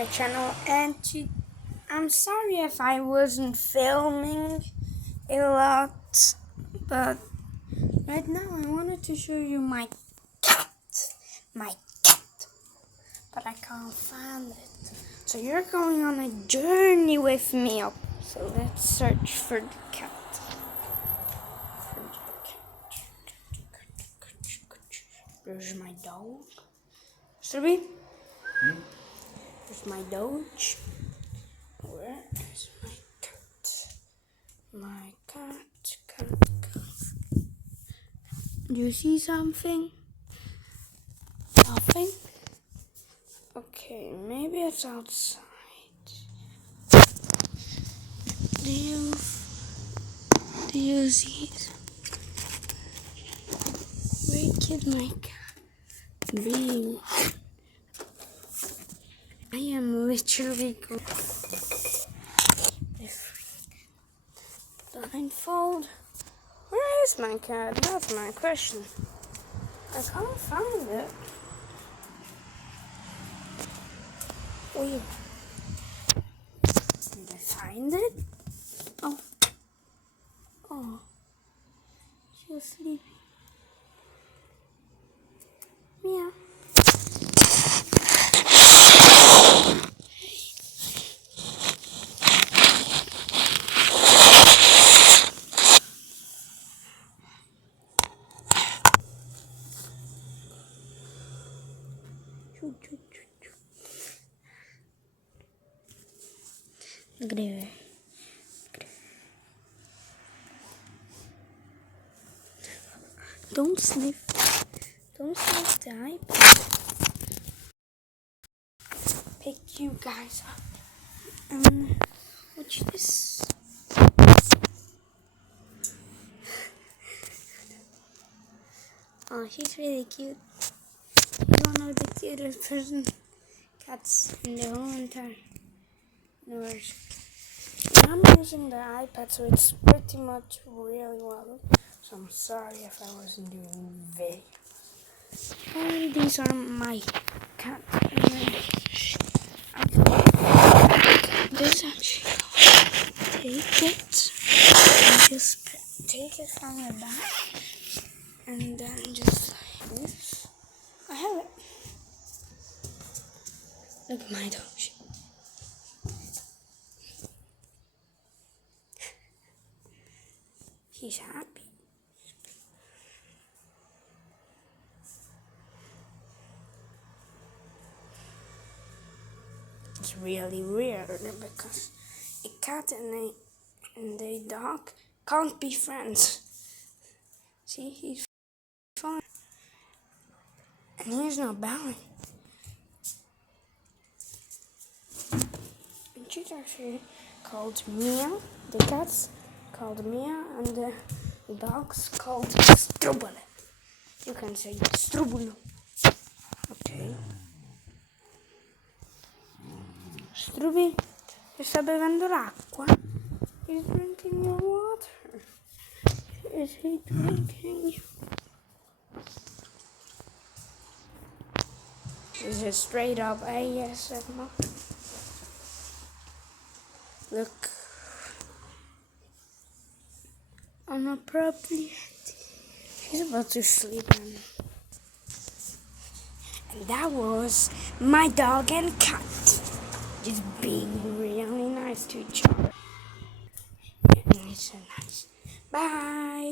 my channel, and I'm sorry if I wasn't filming a lot, but right now I wanted to show you my cat, but I can't find it. So you're going on a journey with me up. So let's search for the cat. There's my dog. Stubby? There's my dog. Where is my cat? My cat. Do you see something? Nothing? Okay, maybe it's outside. Do you see it? Where could my cat be? I am literally going blindfold. Where is my cat? That's my question. I can't find it. Wait. Did I find it? Oh. She was sleeping. Meow. Look at her. Don't sniff the iPad. Pick you guys up. Watch this. Oh, she's really cute. She's one of the cutest cats in the whole entire universe. I'm using the iPad, so it's pretty much really well. So I'm sorry if I wasn't doing video. And these are my cat. This actually, take it and just take it from the back, and then just like this. I have it. Look at my dog. He's happy. It's really weird because a cat and a dog can't be friends. See, he's fine. And he's not bowing. And she's actually called Mia. The cat's called Mia, and the dog's called Strubbel. You can say Strubbel. Okay. Strubi, ti sta bevendo l'acqua? He's drinking your water. Is he drinking? This is straight up ASMR. Look. I'm not properly. She's about to sleep now. And that was my dog and cat. Just being really nice to each other. And it's so nice. Bye.